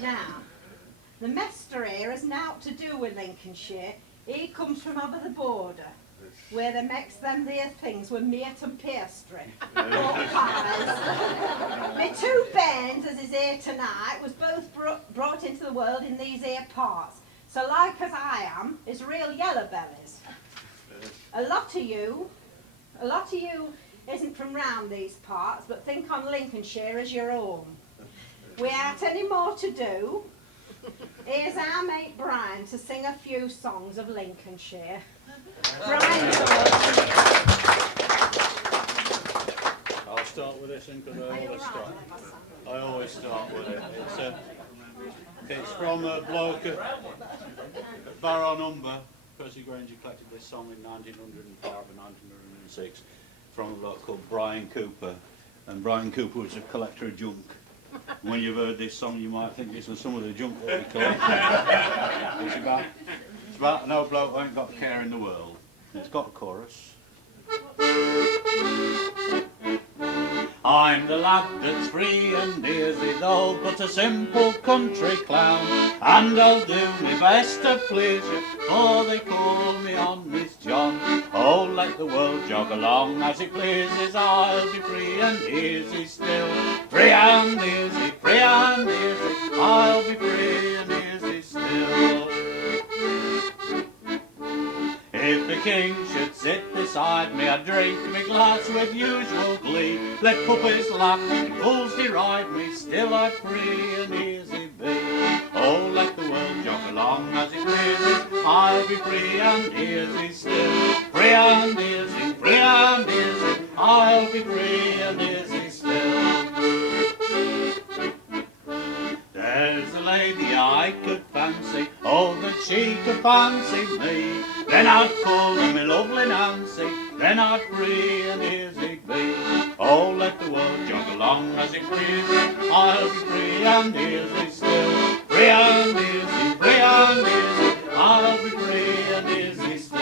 Now, the Mester here has naught to do with Lincolnshire. He comes from over the border, where they makes them there things with meat and pastry, pork pies. My two bairns, as is here tonight, was both brought into the world in these here parts. So like as I am, is real yellow bellies. A lot of you isn't from round these parts, but think on Lincolnshire as your own. Without any more to do, here's our mate Brian to sing a few songs of Lincolnshire. Brian, I'll start with this one because I always start with it. It's from a bloke at Barrow Number. Percy Granger collected this song in 1905 and 1906 from a bloke called Brian Cooper. And Brian Cooper was a collector of junk. When you've heard this song, you might think it's some of the junk that we collect. It's about an old bloke who ain't got a care in the world. It's got a chorus. I'm the lad that's free and easy though, but a simple country clown, and I'll do my best to please you, for they call me Honest John. Oh, let the world jog along as it pleases, I'll be free and easy still. Free and easy, I'll be free and easy still. If the king should sit beside me, I'd drink me glass with usual glee. Let puppies laugh and fools deride me, still I'd free and easy be. Oh, let the world jog along as it pleases, I'll be free and easy still. Free and easy, I'll be free and easy still. There's a lady I could fancy, oh, that she could fancy me. Then I'd call her me lovely Nancy, then I'd free and easy be. Oh, let the world jog along as it pleases, I'll be free and easy still. Free and easy, I'll be free and easy still.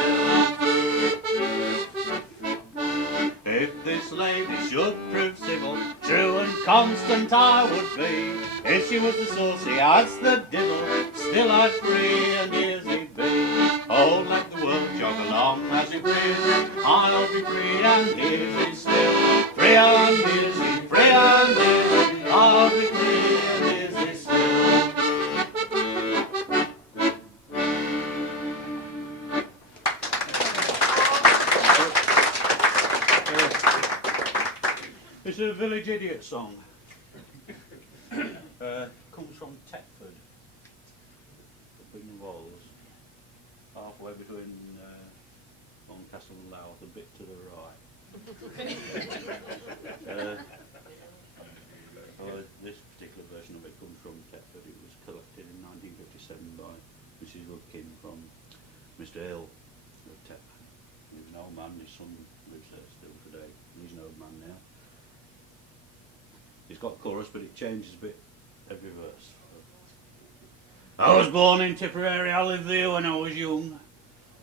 If this lady should prove civil, true and constant I would be. If she was as saucy as the devil, still I'd free and easy be. Oh, let the world jog along as it pleases, I'll be free and easy still. Free and easy, I'll be free and easy still. It's a village idiot song. Comes from Tetford, up in the Walls, halfway between Oncastle and Louth, a bit to the right. This particular version of it comes from Tetford. It was collected in 1957 by Mrs. Rudkin from Mr. Hill of Tetford. He was an old man, his son lives there still today. He's an old man now. It's got a chorus, but it changes a bit every verse. I was born in Tipperary, I lived there when I was young.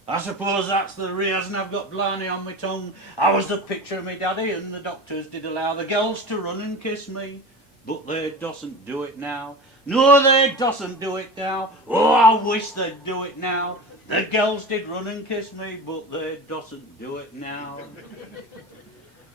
I suppose that's the reason I've got blarney on my tongue. I was the picture of me daddy, and the doctors did allow the girls to run and kiss me. But they doesn't do it now. No, they doesn't do it now. Oh, I wish they'd do it now. The girls did run and kiss me, but they doesn't do it now.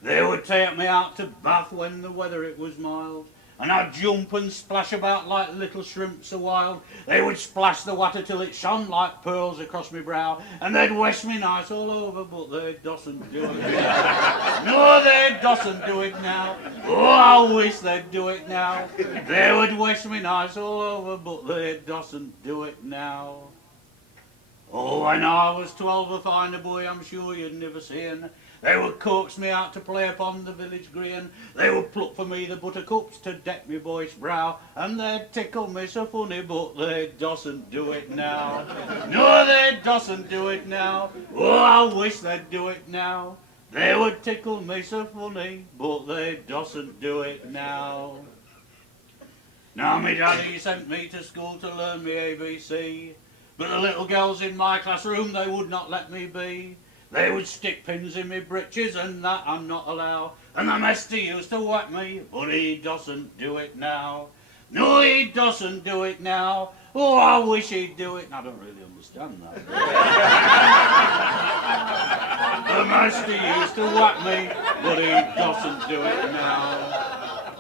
They would take me out to bath when the weather it was mild, and I'd jump and splash about like little shrimps a wild. They would splash the water till it shone like pearls across me brow, and they'd wash me nice all over, but they doesn't do it now. No, they doesn't do it now. Oh, I wish they'd do it now. They would wash me nice all over, but they doesn't do it now. Oh, when I was 12, a finer boy I'm sure you'd never seen. They would coax me out to play upon the village green. They would pluck for me the buttercups to deck me boyish brow, and they'd tickle me so funny, but they doesn't do it now. No, they doesn't do it now. Oh, I wish they'd do it now. They would tickle me so funny, but they doesn't do it now. Now me daddy sent me to school to learn me ABC, but the little girls in my classroom, they would not let me be. They would stick pins in me breeches, and that I'm not allowed. And the master used to whack me, but he doesn't do it now. No, he doesn't do it now. Oh, I wish he'd do it. I don't really understand that. The master used to whack me, but he doesn't do it now.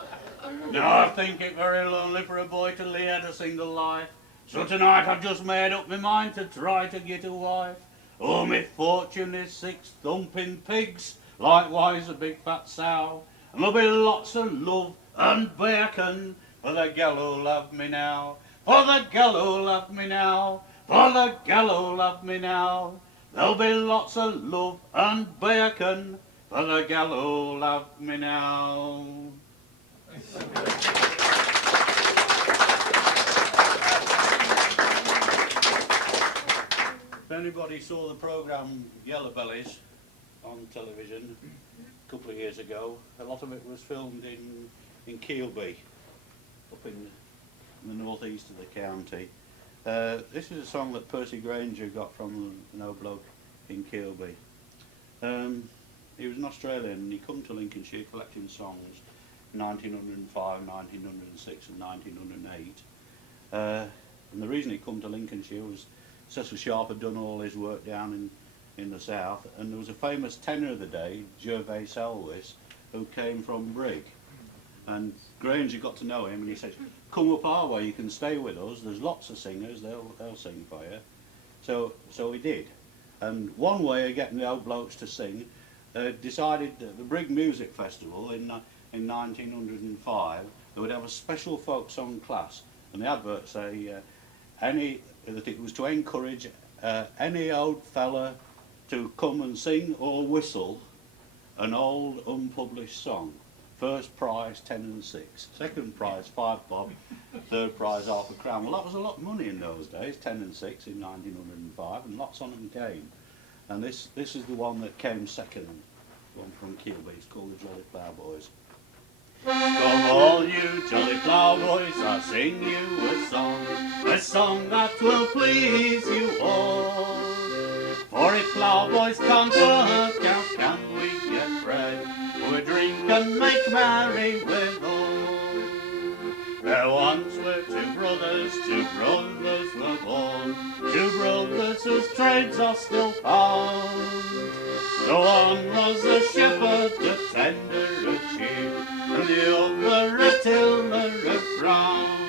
Now I think it very lonely for a boy to lead a single life. So tonight I've just made up my mind to try to get a wife. Oh, my fortune is 6 thumping pigs, likewise a big fat sow. And there'll be lots of love and bacon for the gal who love me now. For the gal who love me now. For the gal who love me now. There'll be lots of love and bacon for the gal who love me now. If anybody saw the programme Yellow Bellies on television a couple of years ago, a lot of it was filmed in Keelby, up in the northeast of the county. This is a song that Percy Granger got from an old bloke in Keelby. He was an Australian and he come to Lincolnshire collecting songs in 1905, 1906 and 1908. And the reason he come to Lincolnshire was Cecil Sharp had done all his work down in the south, and there was a famous tenor of the day, Gervais Elwys, who came from Brig. And Granger got to know him and he said, come up our way, you can stay with us, there's lots of singers, they'll sing for you. So he did. And one way of getting the old blokes to sing, decided that the Brig Music Festival in 1905, they would have a special folk song class, and the advert say that it was to encourage any old fella to come and sing or whistle an old unpublished song. First prize 10 and 6, second prize 5 bob, third prize half a crown. Well, that was a lot of money in those days, 10 and 6 in 1905, and lots on them came. And this is the one that came second, one from Keelby. It's called the Jolly Ploughboys. Come all you jolly ploughboys, I'll sing you a song that will please you all. For if ploughboys can't work, how can we get bread? We drink and make merry withal. There once were two brothers were born, two brothers whose trades are still found. The one was a shepherd, a tender of sheep, and the other a tiller of ground.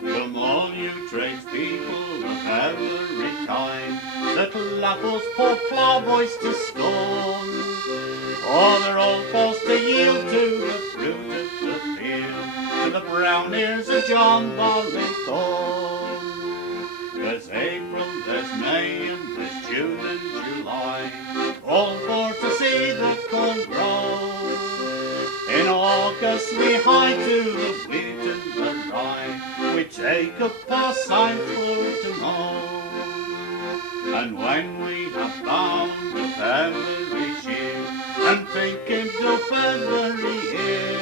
Come all you tradespeople of every kind, that laugh us poor ploughboys to scorn. For they're all forced to yield to the fruit of the field, to the brown ears of John Barleythorn. There's April, there's May, and there's June and July, all for to see the corn grow. In August we hie to the wheat and the rye, we take up our scythe to mow. And when we have bound up every sheep, and thinking of every year,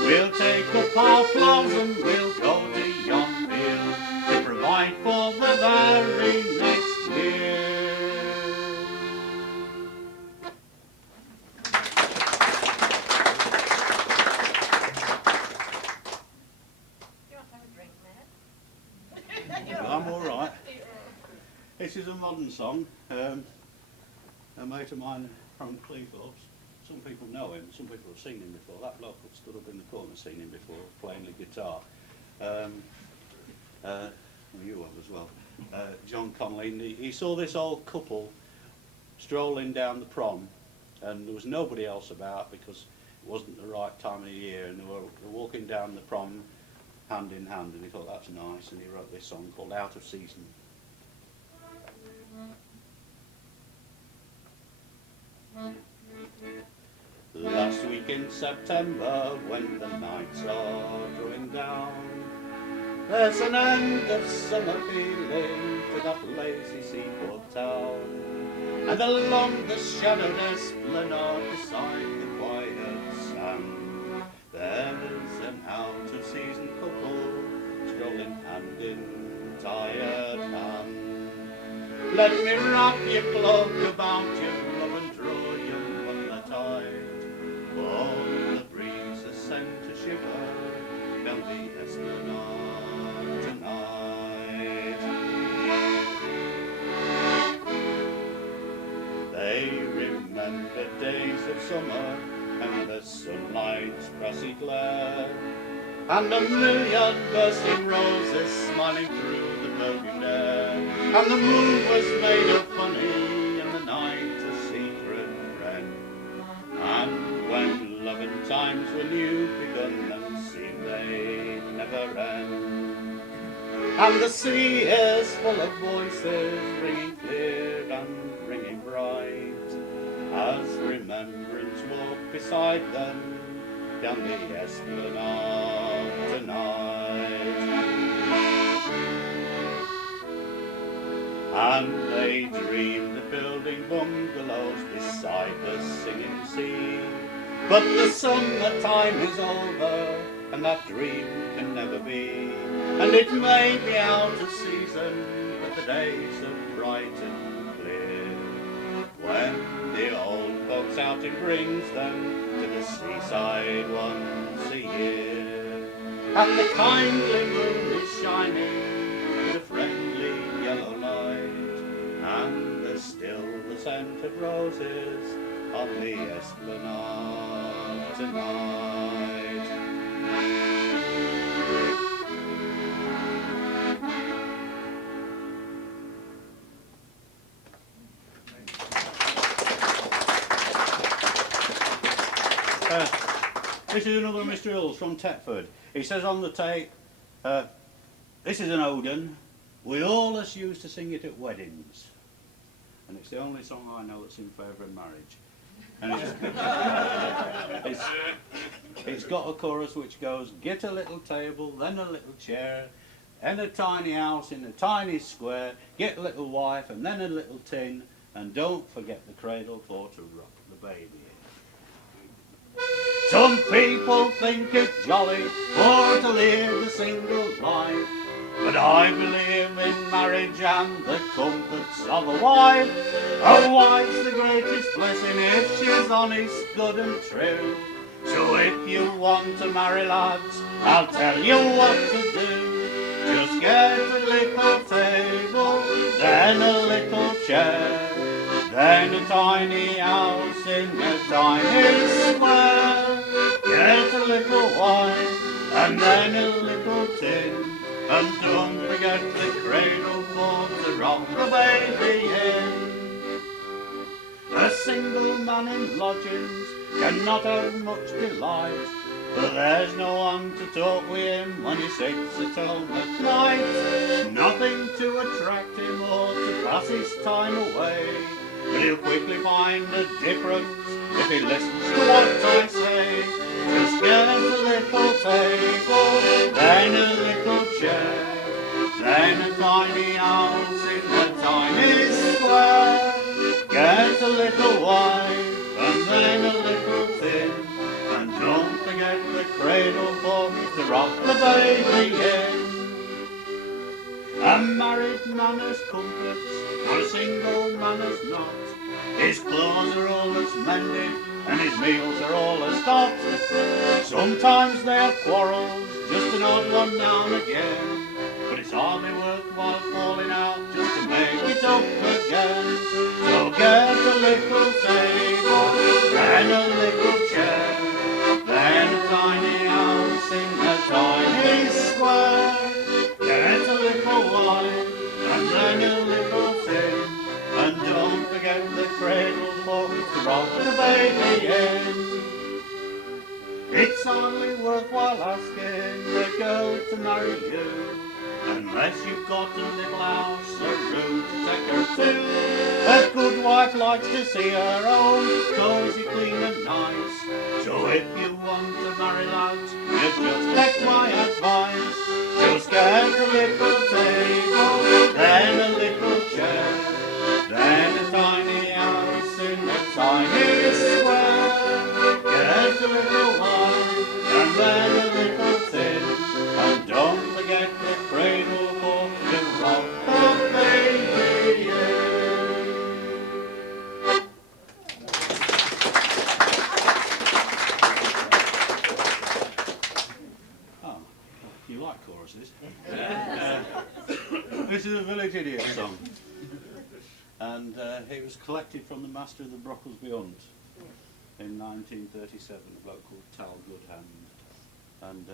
we'll take up our ploughs and we'll go to yon field, to provide for the very next year. I'm all right. This is a modern song. A mate of mine from Cleethorpes. Some people know him, some people have seen him before. That bloke stood up in the corner seen him before, playing the guitar. You have as well. John Connolly. And he saw this old couple strolling down the prom, and there was nobody else about because it wasn't the right time of the year, and they were walking down the prom hand in hand, and he thought that's nice, and he wrote this song called Out of Season. Last week in September, when the nights are drawing down, there's an end of summer feeling to that lazy seaport town, and along the shadowed esplanade beside the quiet sand, there's an out-of-season couple strolling hand in tired hand. Let me wrap your cloak about you, love, and draw your muffler tight. Oh, the breeze has sent a shiver splendid days of summer, and the sunlight's brassy glare, and a million bursting roses smiling through the burgundy air, and the moon was made of honey, and the night a secret friend. And when love and times were new begun and seemed they'd never end, and the sea is full of voices ringing clear and ringing bright, as remembrance walked beside them down the esplanade tonight. And they dreamed of building bungalows beside the singing sea, but the summertime is over, and that dream can never be. And it may be out of season, but the days are bright and clear, when the old folks outing brings them to the seaside once a year. And the kindly moon is shining with a friendly yellow light, and there's still the scent of roses on the esplanade tonight. This is another Mr. Hills from Tetford. He says on the tape, this is an old one. We always used to sing it at weddings. And it's the only song I know that's in favour of marriage. And it's got a chorus which goes, get a little table, then a little chair, and a tiny house in a tiny square, get a little wife and then a little tin, and don't forget the cradle for to rock the baby in. Some people think it's jolly for to live a single life, but I believe in marriage and the comforts of a wife. A wife's the greatest blessing if she's honest, good and true. So if you want to marry, lads, I'll tell you what to do. Just get a little table, then a little chair, then a tiny house in a tiny square. Get a little wine, and then a little tin, and don't forget the cradle for to rock the baby in. A single man in lodgings cannot have much delight, for there's no one to talk with him when he sits at home at night. Nothing to attract him or to pass his time away, but he'll quickly find a difference if he listens to what I say. Just get a little table, then a little chair, then a tiny house in a tiny square. Get a little wine, and then a little tin, and don't forget the cradle for to rock the baby in. A married man has comforts, but a single man has not. His clothes are always mended, and his meals are always hot. Sometimes they have quarrels, just an odd one now and again, but it's hardly worthwhile falling out just to make it up again. So get a little table, then a little chair, then a tiny house in a tiny square. Get a little wine, and then a little tin, and don't forget the cradle for to rock the baby in. It's hardly worthwhile asking a girl to marry you, unless you've got a little house, a room to take her to. A good wife likes to see her own cosy, clean and nice. So if you want to marry, lads, you just take my advice. Just get a little table, then a little chair, then a tiny house in a tiny square. Get a little wine, and then a little tin, and don't forget the cradle for to rock the baby in. Oh, you like choruses? This is a village idiot song. and it was collected from the master of the Brocklesby Hunt in 1937, a bloke called Tal Goodhand, and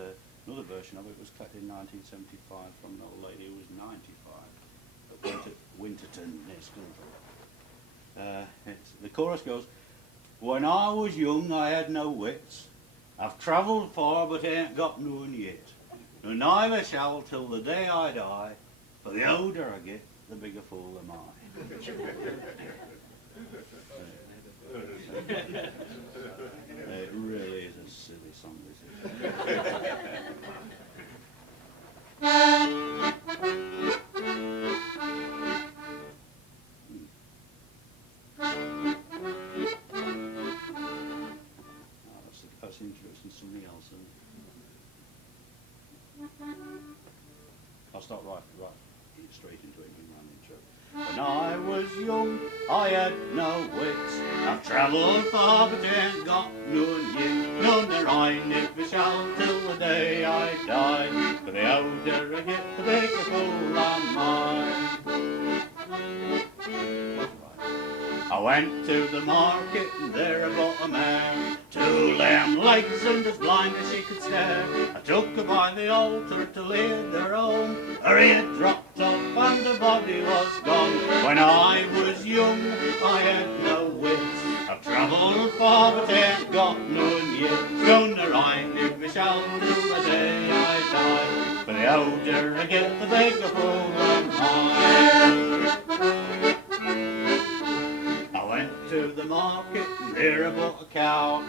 another version of it was collected in 1975 from an old lady who was 95 at Winterton near Scunthorpe. The chorus goes, when I was young I had no wits, I've travelled far but ain't got none yet, and neither shall till the day I die, for the older I get, the bigger fool am I. It really is a silly song, this that's introducing something else. I'll start right straight into it in my intro. When I was young, I had no wits. I've travelled far, but ain't got none yet. None that I never shall till the day I die. For the older I get, the bigger fool am I. I went to the market and there I bought a mare, 2 lame legs and as blind as she could stare. I took her by the altar to lead her home. Her head dropped off and the body was gone. When I was young I had no wits. I've travelled far but ain't got none yet. Sooner I never shall till the day I die. For the older I get, the bigger fool am I. To the market and there I bought a cow.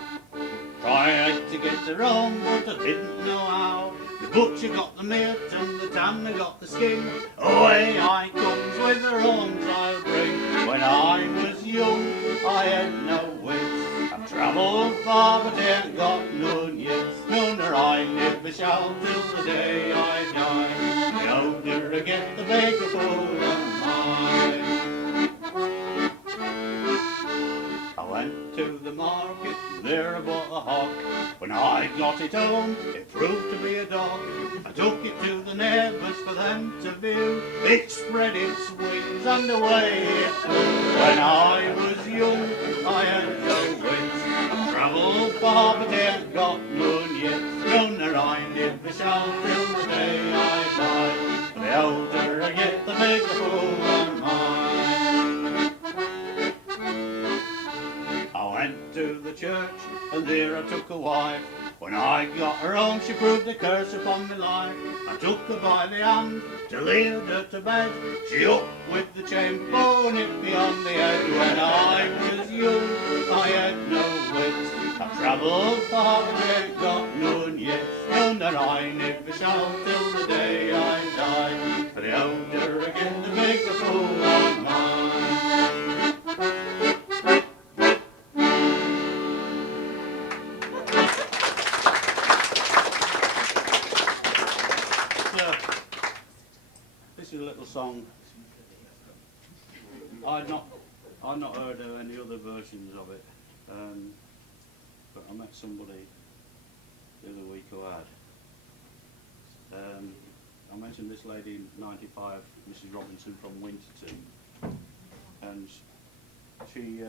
Tried to get her home but I didn't know how. The butcher got the meat and the tanner got the skin. Away I comes with the horns I'll bring. When I was young I had no wits. I've travelled far but ain't got none yet. None or I never shall till the day I die. The older I get, the bigger fool am I. I went to the market, there I bought a hog. When I got it home, it proved to be a dog. I took it to the neighbours for them to view. It spread its wings and away it flew. When I was young, I had no wits. I've travelled far but ain't got none yet. None or I never shall till the day I die. For the older I get, the bigger fool am I. I went to the church and there I took a wife. When I got her home she proved a curse upon my life. I took her by the hand to lead her to bed. She up with the chain bone hit me on the head. When I was young I had no wits. I've travelled far but ain't got none yet. None that I never shall till the day I die. For the older I get, the bigger fool am I. This is a little song. I'd not heard of any other versions of it, but I met somebody the other week who had. I mentioned this lady in '95, Mrs. Robinson from Winterton, and she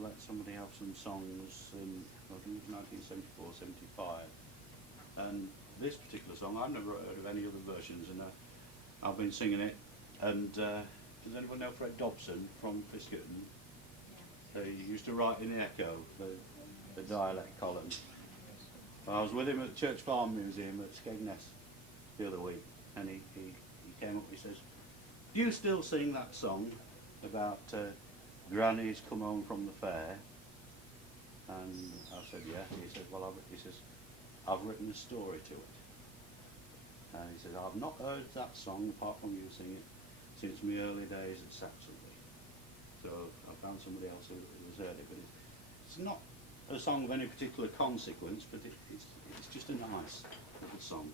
let somebody have some songs in, I think it was 1974, 75, and this particular song I've never heard of any other versions, and I've been singing it. And does anyone know Fred Dawson from Fiskerton? Yeah. He used to write in the Echo, the dialect column. I was with him at the Church Farm Museum at Skegness the other week, and he came up, he says, do you still sing that song about Granny's come home from the fair? And I said, yeah. He said, well, I've written a story to it. And he said, I've not heard that song, apart from you sing it, since my early days at Saxonby. So I found somebody else who has heard it, but it's not a song of any particular consequence, but it's just a nice little song.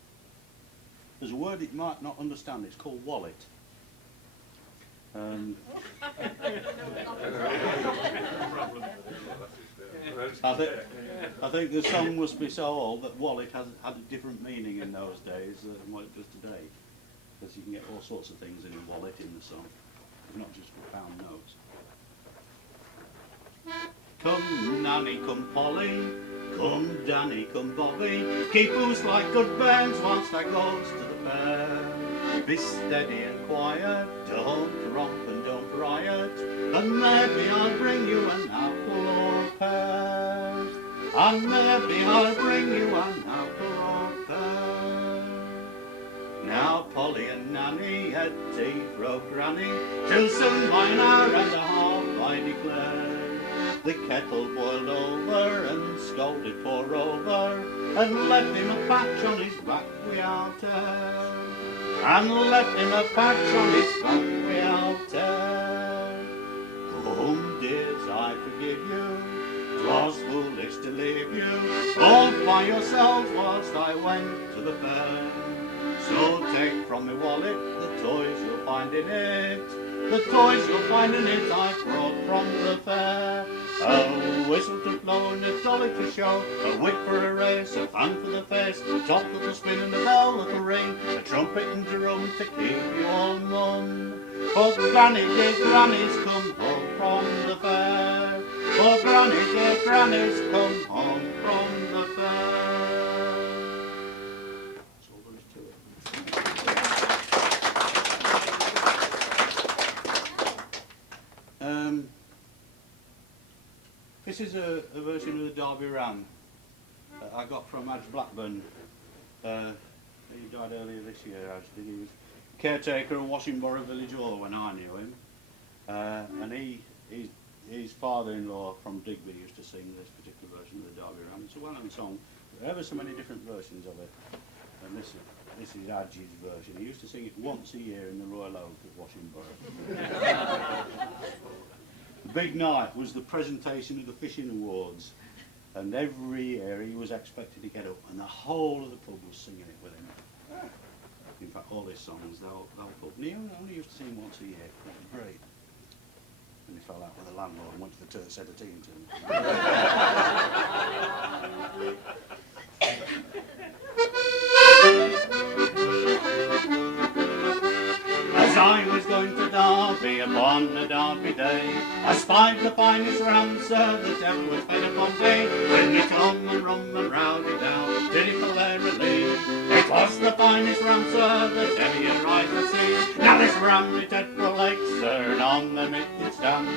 There's a word that you might not understand, it's called wallet. I think the song must be so old that wallet had a different meaning in those days than what it does today, because you can get all sorts of things in a wallet in the song. not just for pound notes. Come Nanny, come Polly, come Danny, come Bobby, keep hoose like good bairns whilst I goes to the fair. Be steady and quiet, don't romp and don't riot, and maybe I'll bring you an apple or a pear. And maybe I'll bring you an apple or a pear. Now Polly and Nanny had tea for old Granny, till soon by an hour and a half I declare. The kettle boiled over and scalded poor Rover, and left him a patch on his back without tear. And left him a patch on his back without tear. Come dears, I forgive you, 'twas foolish to leave you all by yourselves whilst I went to the fair. So take from my wallet the toys you'll find in it, the toys you'll find in it I brought from the fair. A whistle to blow and a dolly to show, a whip for a race, a fan for the face, a top that'll spin and a bell that'll ring, a trumpet and drum to keep you all mum. For granny dear granny's come home from the fair. For granny dear granny's come home from the fair. That's all there is to it. This is a version of the Derby Ram I got from Madge Blackburn. He died earlier this year, actually. He was caretaker of Washington Village Hall when I knew him. And his father-in-law from Digby used to sing this particular version of the Derby Ram. It's a well-known song. There are ever so many different versions of it. And this is Adjie's version. He used to sing it once a year in the Royal Oak at Washington. The big night was the presentation of the fishing awards, and every year he was expected to get up and the whole of the pub was singing it with him. In fact, all his songs, the whole pub. And he only used to sing once a year. That was great. And he fell out with the landlord and went to the Turks Head of Team to him. As I was going to Derby upon a Derby day, I spied the finest ram, sir, that ever was fed upon day. With me tom and rum and rowdy down, dilly-hilarially. It was the finest ram, sir, that ever your eyes have seen. Now this ram it had 4 legs, sir, and on them it did stand.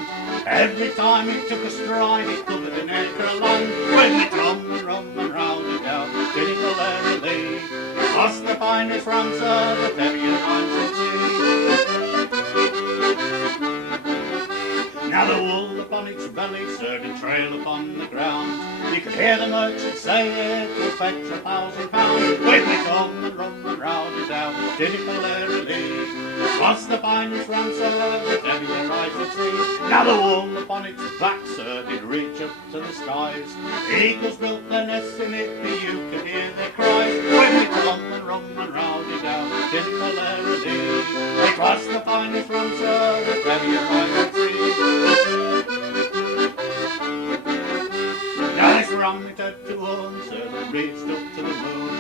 Every time it took a stride, it covered an acre of land. With me tom and rum and rowdy down, dilly-hilarially. It was the finest ram, sir, that ever your eyes have seen. Now the wool upon its belly, sir, did trail upon the ground. You could hear the merchant say it will fetch £1,000. With me tom and rum and rowdy down, dilly-hilarially. Was the finest ram, sir, that ever your eyes had seen. Now the wool upon its back, sir, did reach up to the skies. Eagles built their nests in it, but you could hear their cries. With me tom and rum and rowdy down, dilly-hilarially. It was the finest ram, sir, that ever your eyes had seen. Now this ram it had 2 horns, sir, that reached up to the moon.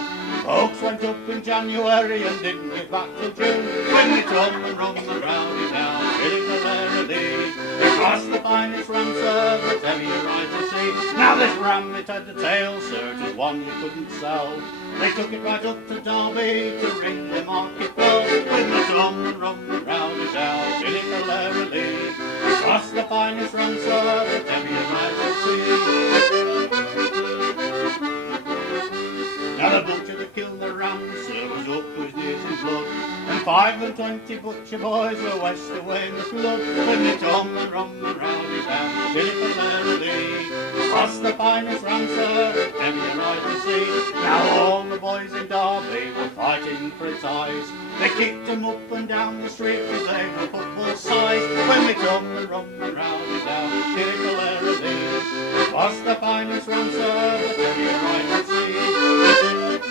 Folks went up in January and didn't get back till June. When we tom and rum and rowdy down, dilly-hilarially. It was the finest ram, sir, that ever your eyes had seen. Now this ram it had the tail, sir, it was one you couldn't sell. They took it right up to Derby to ring the market bell. With the tom and rum and rowdy down, dilly-hilarially. It was the finest ram, sir, that ever your eyes had seen. Now the butcher that killed the ram, sir, was up to his knees in blood. And 25 butcher boys were washed away in the flood. When they tom and rum and rowdy down, dilly-hilarially. It was the finest ram, sir, that ever your eyes had seen. Now all the boys in Derby were fighting for its eyes. They kicked him up and down the street as they were football size. When we tom and rum and rowdy down, dilly-hilarially. It was the finest ram, sir, that ever your eyes had seen.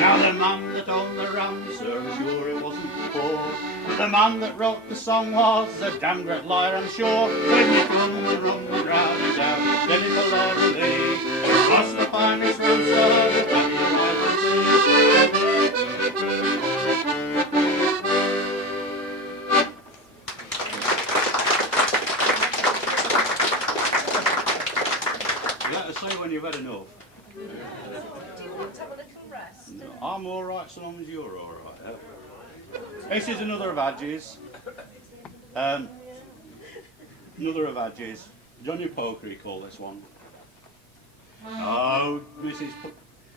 Now the man that owned the ram, sir, I'm sure it wasn't poor. The man that wrote the song was a damn great liar, I'm sure. When you come and rum and rowdy down, dilly-hilarially. It was the finest ram, sir, that ever your eyes had seen. I'm all right so long as you're all right. This is another of Hadji's. Another of Hadji's. Johnny Poker, he called this one. Oh,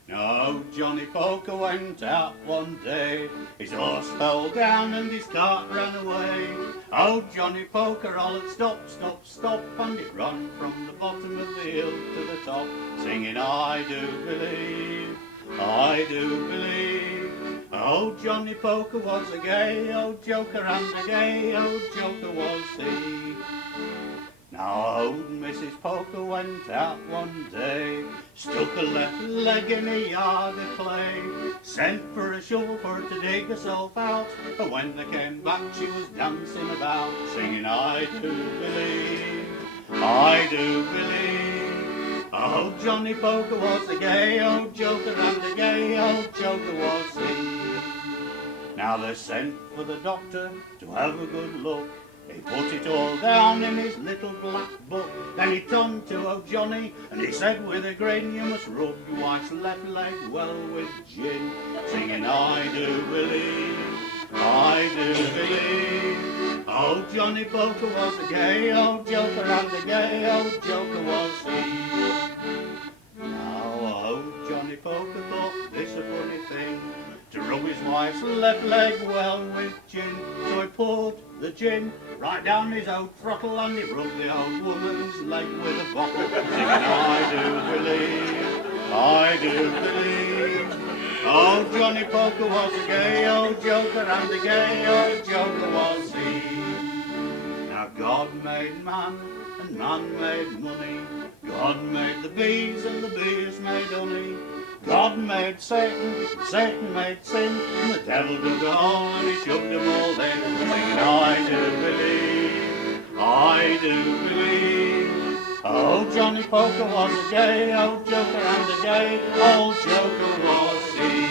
No, Johnny Poker went out one day. His horse fell down and his cart ran away. Oh, Johnny Poker hollered, stop, stop, stop, and it ran from the bottom of the hill to the top, singing, I do believe, I do believe. Oh, Johnny Poker was a gay old joker, and a gay old joker was he. Now old Mrs. Poker went out one day, stuck her left leg in a yard of clay, sent for a shovel for her to dig herself out, but when they came back she was dancing about, singing, I do believe, I do believe. Oh, Johnny Poker was a gay old joker, and a gay old joker was he. Now they sent for the doctor to have a good look. He put it all down in his little black book. Then he turned to old Johnny and he said with a grin, you must rub your wife's left leg well with gin, singing, I do believe, I do believe. Oh, Johnny Poker was a gay old joker, and a gay old joker was he. Now old Johnny Poker thought this a funny thing, to rub his wife's left leg well with gin. So he poured the gin right down his old throttle, and he rubbed the old woman's leg with a bottle, singing, I do believe, I do believe. Oh, Johnny Poker was a gay old joker, and a gay old joker was he. Now God made man, and man made money. God made the bees, and the bees made honey. God made Satan, and Satan made sin, and the devil dug a hole and he shoved them all in, singing, I do believe, I do believe. Oh, Johnny Poker was a gay old joker, and a gay old joker was he.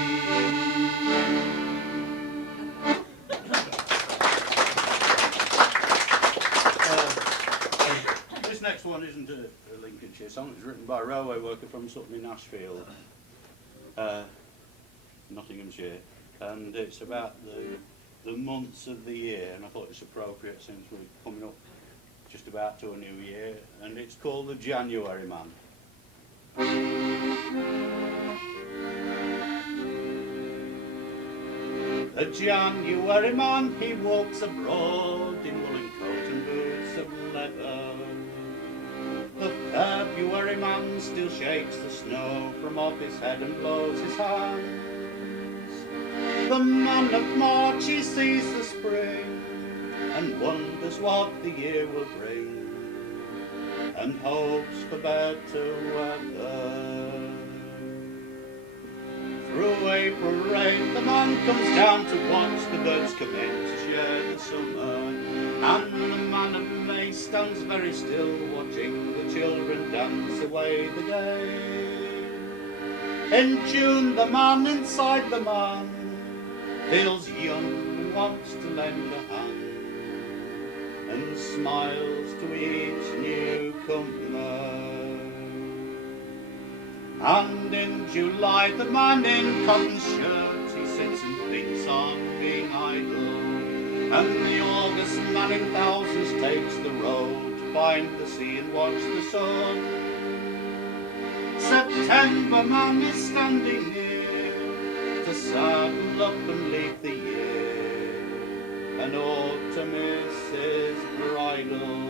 This next one isn't a Lincolnshire song. It's written by a railway worker from Sutton in Ashfield, Nottinghamshire, and it's about the months of the year, and I thought it's appropriate since we're coming up just about to a new year, and it's called The January Man. The January man, he walks abroad in woolen coat and boots of leather. The February man still shakes the snow from off his head and blows his hands. The man of March, he sees the spring and wonders what the year will bring, and hopes for better weather. Through April rain the man comes down to watch the birds come in to share the summer, and the man of May stands very still watching the children dance away the day. In June the man inside the man feels young and wants to lend a hand, and smiles to each newcomer. And in July the man in cotton shirt, he sits and thinks on being idle, and the August man in thousands takes the road to find the sea and watch the sun. September man is standing near to saddle up and leave the year, and autumn is his bridal.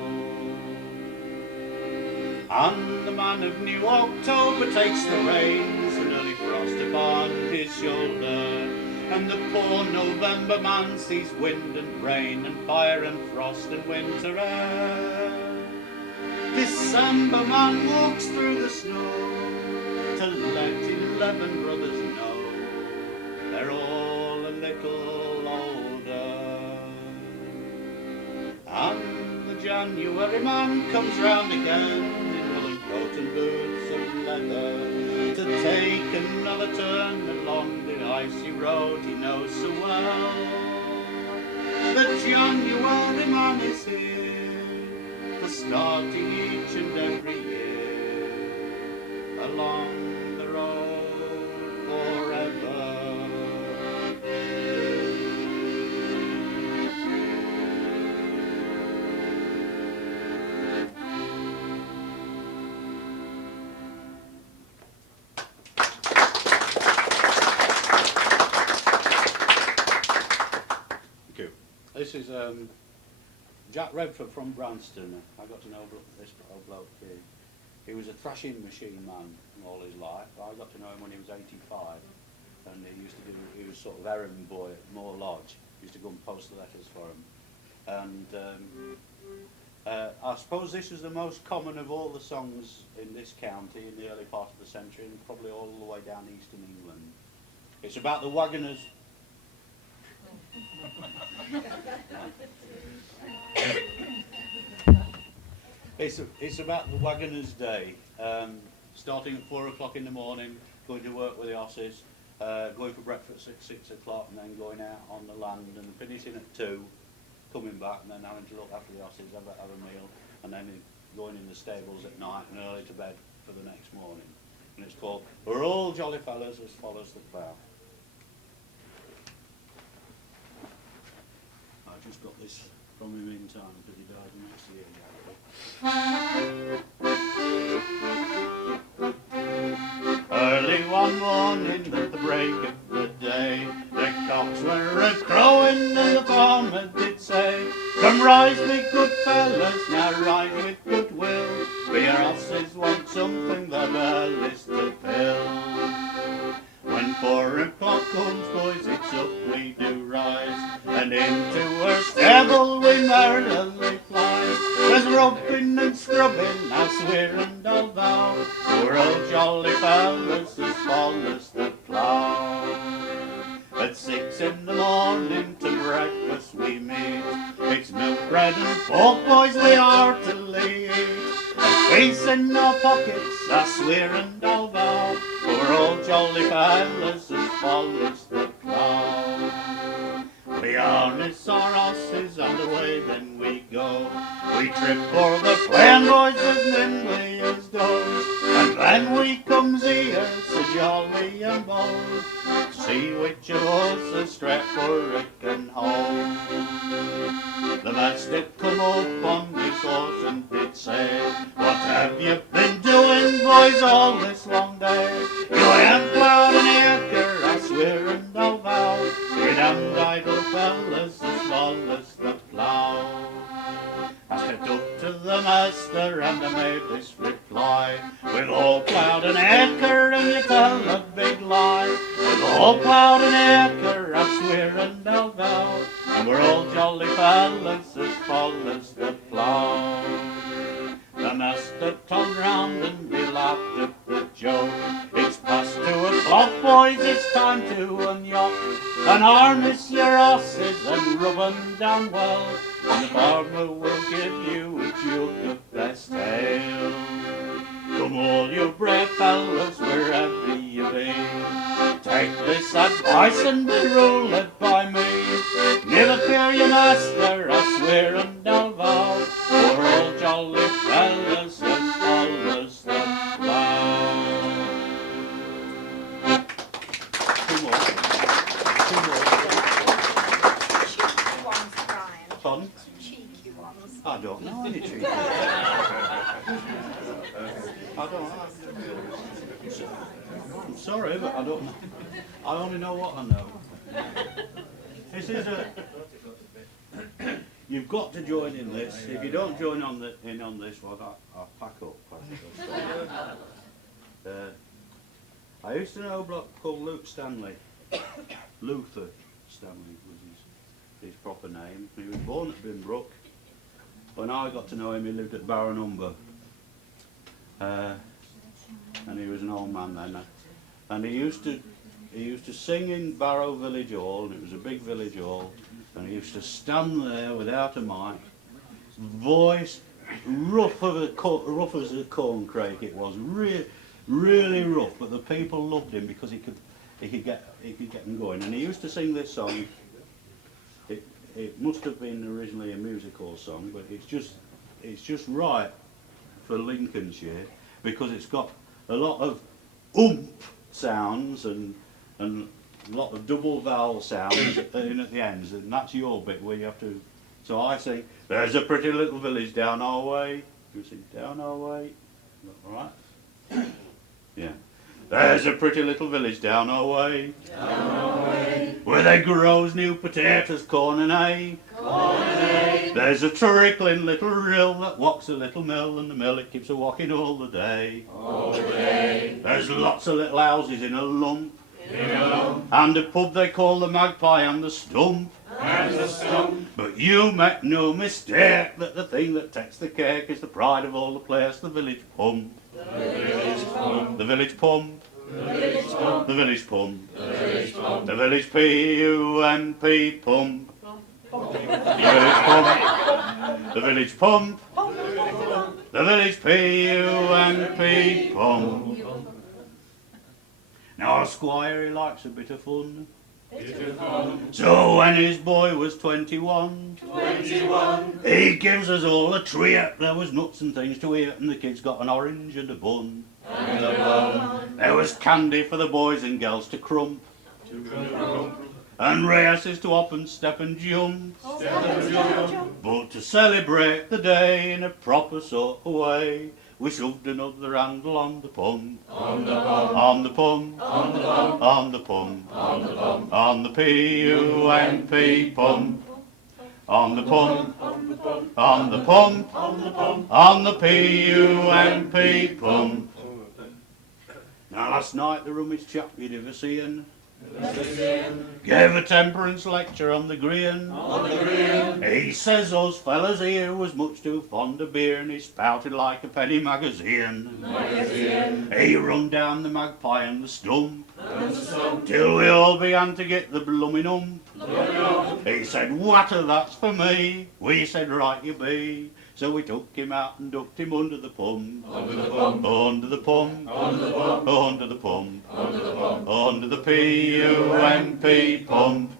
And the man of New October takes the reins, an early frost upon his shoulder, and the poor November man sees wind and rain and fire and frost and winter air. December man walks through the snow to let 11 brothers know they're all a little older. And the January man comes round again in woolen coat and boots of leather to take another turn along the icy road he knows so well. The January man is here for starting each and every year along the road forever. is Jack Redford from Branston. I got to know this old bloke here. He was a thrashing machine man all his life. I got to know him when he was 85, and he was sort of errand boy at Moor Lodge. He used to go and post the letters for him. And I suppose this was the most common of all the songs in this county in the early part of the century, and probably all the way down eastern England. It's about the waggoners. It's about the waggoner's day, starting at 4 o'clock in the morning, going to work with the horses, going for breakfast at 6 o'clock, and then going out on the land and finishing at 2, coming back and then having to look after the horses, have a meal, and then going in the stables at night and early to bed for the next morning. And it's called "We're All Jolly Fellas as Follows the Plough." I just got this from him in time because he died next year. Early one morning at the break of the day, the cocks were a-crowing and the farmer did say, "Come rise, me good fellas, now rise with good will, for your horses want something the bellies to fill." When 4 o'clock comes, boys, it's up we do rise, and into our stable we merrily fly. There's rubbing and scrubbing, I swear and I'll vow, we're all jolly fellas as follows the plough. At 6 in the morning to breakfast we meet, it's milk, bread and pork, boys, we heartily eat. A piece in our pockets, I swear and I'll vow, we're all jolly fellas as follows the plough. We harness our horses and away then we go. We trip for the plain, boys, as nimbly as does, and then we comes here so jolly and bold, see which of us a strap for it can hold. The master come up on his horse and did say, "What have you been doing, boys, all this long day? You ain't ploughed an acre, I swear and I'll vow, you damned idle fellas as follows the plough." I stepped up to the master and I made this reply, "We've all ploughed an acre and you tell a big lie. We've all ploughed an acre, I swear and I'll vow, and we're all jolly fellas as follows the plough." The master turned round and he laughed at the joke. "It's past 2 o'clock, boys, it's time to unyoke, and harness your horses and rub 'em down well, and the farmer will give you a jug of best ale. Come all you brave fellas, wherever you be, take this advice and be ruled by me. Never fear your master, I swear and I'll vow, we're all jolly fellas as follows the plough." Two more. Cheeky ones, Brian. Pardon? Cheeky ones. I don't know any cheeky. I don't know. I'm sorry, but I don't know. I only know what I know. This is a... You've got to join in this. If you don't join in on this one, I'll pack up. I used to know a bloke called Luke Stanley. Luther Stanley was his proper name. He was born at Binbrook. When I got to know him, he lived at Barronumber. And he was an old man then. And he used to sing in Barrow Village Hall, and it was a big village hall, and he used to stand there without a mic, voice rough as a corncrake. It was really rough, but the people loved him because he could get them going. And he used to sing this song. It must have been originally a musical song, but it's just right for Lincolnshire because it's got a lot of oomph sounds and a lot of double vowel sounds in at the ends, and that's your bit where you have to. So I sing, "There's a pretty little village down our way." You sing, "Down our way." All right? Yeah. "There's a pretty little village down our way, where they grows new potatoes, corn and hay. holiday. There's a trickling little rill that walks a little mill, and the mill it keeps a walking all the day. Holiday. There's lots of little houses in a lump, and a pub they call the Magpie and the Stump. But you make no mistake that the thing that takes the cake is the pride of all the place, the village pump. The village pump. The village pump. The village pump. The village pump. The village pump. The village P-U-M-P pump. The village pump. The village pump. The village P-U-M-P pump. Now our squire, he likes a bit of fun. So when his boy was 21, he gives us all a treat. There was nuts and things to eat, and the kids got an orange and a bun. There was candy for the boys and girls to crump, and races to hop and step and jump. But to celebrate the day in a proper sort of way, we shoved another handle on the pump. On the pump. On the pump. On the pump. On the pump. On the pump. On the P-U-M-P pump. On the pump. On the pump. On the pump. On the pump. On the P-U-M-P pump. Now last night the rummest chap you'd ever seen gave a temperance lecture on the green. He says those fellas here was much too fond of beer, and he spouted like a penny magazine. He run down the Magpie and the Stump, till we all began to get the bloomin' hump. He said, "Water, that's for me." We said, "Right you be." So we took him out and ducked him under the pump. Under the pump. Under the pump. Under the pump. Under the pump. Under the pump. Under the P-U-M-P pump.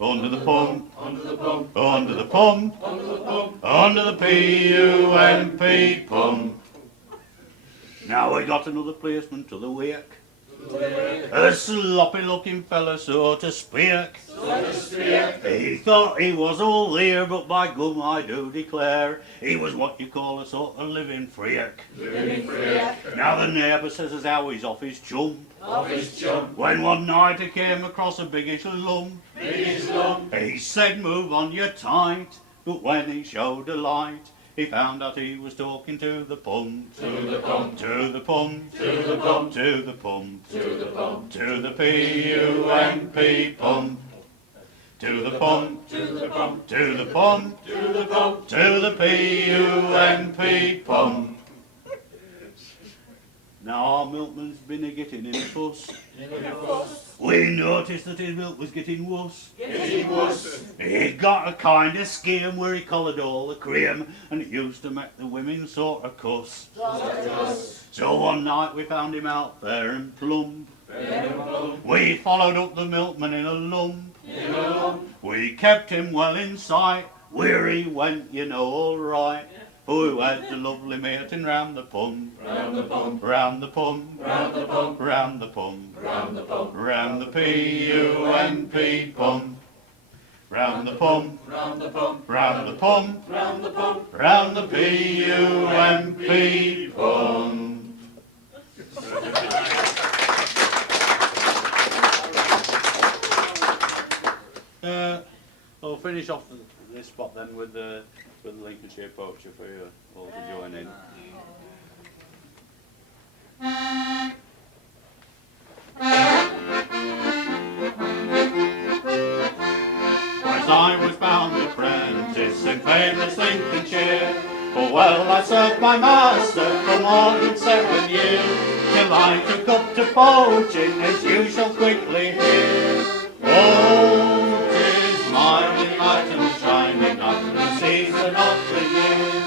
Under the pump. Under the pump. Under the pump. Under the pump. Under the P-U-M-P pump. Now we got another policeman to the wake. A sloppy looking fella, so to speak. He thought he was all there, but by gum I do declare he was what you call a sort of living freak. Now the neighbour says as how he's off his chump. When one night he came across a biggish lump. He said, "Move on, you're tight," but when he showed a light, he found out he was talking to the pump. To the pump. To the pump. To the pump. To the pump. To the pump. To the P-U-M-P pump. To the pump. To the pump. To the pump. To the pump. To the P-U-M-P pump. Now our milkman's been a-getting in a fuss. We noticed that his milk was getting worse. He'd got a kind of scheme where he collared all the cream, and it used to make the women sort of cuss. So one night we found him out fair and plump. We followed up the milkman in a lump. We kept him well in sight. Where he went, you know, all right. Who had the lovely mating round the pump, round the pump, round the pump, round the pump, round the pump, round the pump, round the P-U-M-P pump, round the pump, round the pump, round the pump, round the pump, round the P-U-M-P pump. I'll finish off this spot then with the Lincolnshire poacher for you all to join in. As I was bound apprentice in famous Lincolnshire, for well I served my master for more than 7 years, till I took up to poaching, as you shall quickly hear. Oh, 'tis my delight and shining night, the season of the year.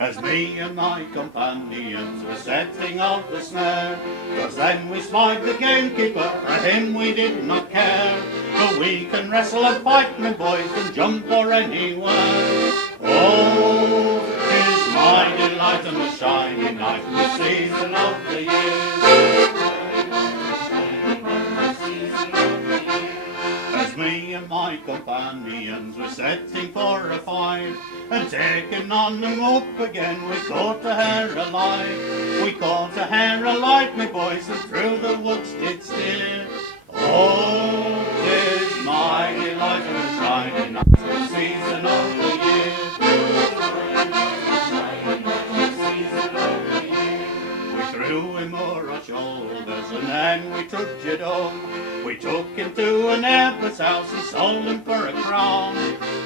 As me and my companions were setting off the snare, 'twas then we spied the gamekeeper, for him we did not care. For we can wrestle and fight, my boys, and jump for anywhere. Oh, 'tis my delight and the shining night, the season of the year. As me and my companions were setting for a fight, and taking on them up again, we caught a hare alive. We caught a hare alive, my boys, and through the woods did steer. Oh, 'tis my delight and shining at the season of the year. We threw him o'er our shoulders and then we trudged home. We took him to a neighbour's house and sold him for a crown.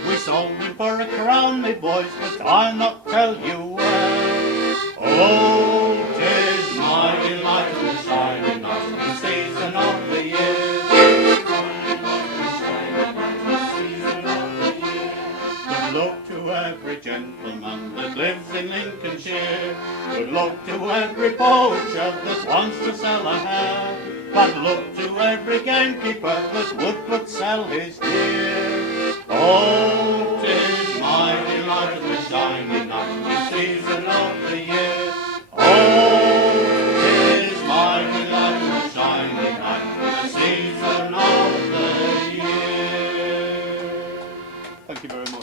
We sold him for a crown, me boys, but I'll not tell you where. Oh, 'tis my delight and shining at the season of the year. Good luck to every gentleman that lives in Lincolnshire. Good luck to every poacher that wants to sell a hare. Bad luck to every gamekeeper that would but sell his deer. Oh, 'tis my delight and shining at the season of the year. Oh, 'tis my delight and shining at the season of the year. Thank you very much.